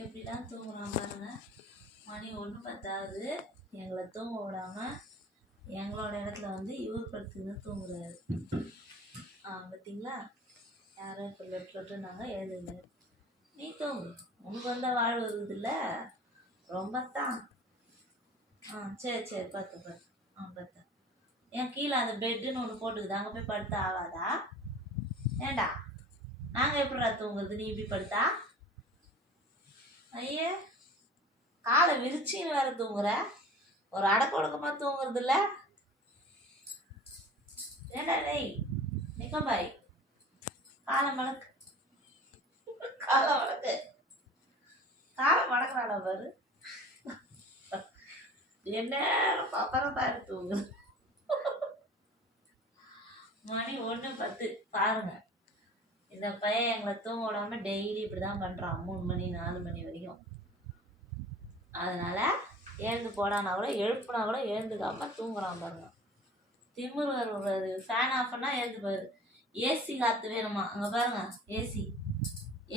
எப்படிலாம் தூங்குறான் பாருங்க. மணி 1:10 எங்களை தூங்க விடாமல் எங்களோட இடத்துல வந்து இவர் படுத்துன்னு தூங்குறாரு. பார்த்தீங்களா? யாரும் இப்போ லொட்டுனாங்க எழுதுங்க. நீ தூங்கு, உனக்கு வந்தால் வாழ் வருதுல்ல ரொம்ப தான். சரி பார்த்து பார்த்து. ஏன் கீழே அந்த பெட்டுன்னு ஒன்று போட்டுக்குது, அங்கே போய் படுத்தா ஆகாதா? ஏண்டா நாங்கள் எப்படிடா தூங்குறது நீ இப்படி படுத்தா? ஐயே, காலை விரிச்சின்னு வேற தூங்குற, ஒரு அடக்க ஒடுக்கமாக தூங்குறது இல்லை. ஏண்டா டேய் நிக்கபாய், காலை மடக்கு, காலை மடக்குறாடா பாரு. என்ன பாப்பரம் தான் தூங்கு. மணி 1:10 பாருங்க. இந்த பையன் எங்களை தூங்க விடாம டெய்லி இப்படிதான் பண்றான், 3 மணி 4 மணி வரைக்கும். அதனால எழுந்து போடானா கூட, எழுப்புனா கூட எழுந்துக்காம தூங்குறான் பாருங்க. திமிரு வருது. ஃபேன் ஆஃப் பண்ணா எழுந்து பாரு. ஏசி காத்து வேணுமா அங்க பாருங்க,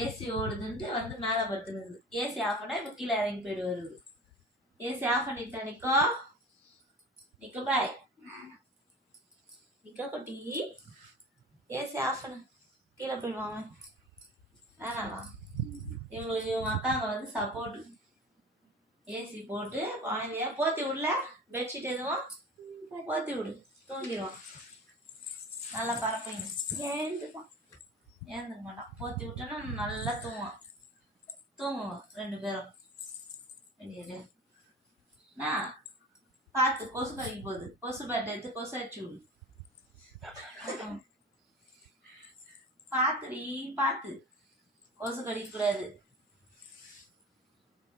ஏசி ஓடுதுன்ட்டு வந்து மேலே படுத்துனுது. ஏசி ஆஃப் பண்ணா இப்போ கீழே இறங்கி போயிடு வருது. ஏசி ஆஃப் பண்ணிட்டா நிக்கோ பாய், நிக்கோ குட்டி, ஏசி ஆஃப் பண்ணு, கீழே போயிடுவாங்க. வேணாவா? இவங்க அக்காங்க வந்து சப்போர்ட்டு ஏசி போட்டு குழந்தைய போத்தி விடல, பெட்ஷீட் எதுவும் போத்தி விடு, தூங்கிடுவான். நல்லா பரப்பைங்க. எழுந்துக்க மாட்டான். போத்தி விட்டோன்னா நல்லா தூங்குவோம் 2 பேரும். நான் பார்த்து கொசு கடிக்க போகுது, கொசு பேட்டை எடுத்து கொசு அடிச்சு விடு. பார்த்து கொசு கடிக்கக்கூடாது.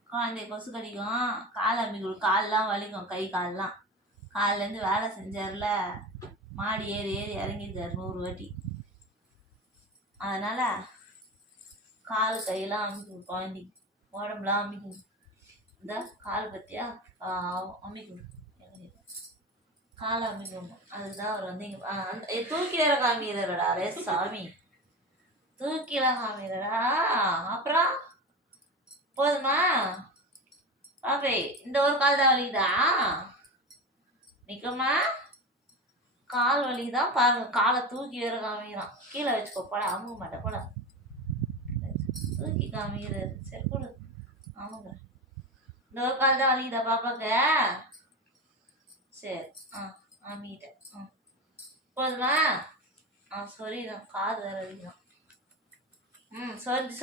குழந்தைய கொசு கடிக்கும், கால் அம்பிக்கொடு, கால்லாம் வலிக்கும், கை கால்லாம். காலிலேருந்து வேலை செஞ்சார்ல, மாடி ஏறி இறங்கிருக்காரு 100 வாட்டி. அதனால கால் கையெல்லாம் அமிக்கும், குழந்தைக்கு உடம்புலாம் அமிக்கும். இந்த கால் பத்தியா அமிக்கும், காலை அமிக்கும். அதுதான் அவர் வந்து இங்கே தூக்கி வேற காமிக்கிறாரடா. ரே சாமி, தூக்கிலாம் காமிக்கிறடா. அப்புறம் போதுமா பாப்பே? இந்த ஒரு கால் தான் வலிக்குதா? நிக்கமா, கால் வலிக்குதான் பாருங்க. காலை தூக்கி வேற காமிக்கிறான். கீழே வச்சுக்கோ, போட அமுக மாட்டேன், போட தூக்கி காமிக்கிறாரு. சரி போடு, அமுங்க. இந்த ஒரு கால் தான் வலிக்குதா பாப்பாக்கு? சரி, அமிக்கிட்டேன். போதுமா? சொல்லிதான், காது வேற வலிக்குதான். சொரிஞ்சு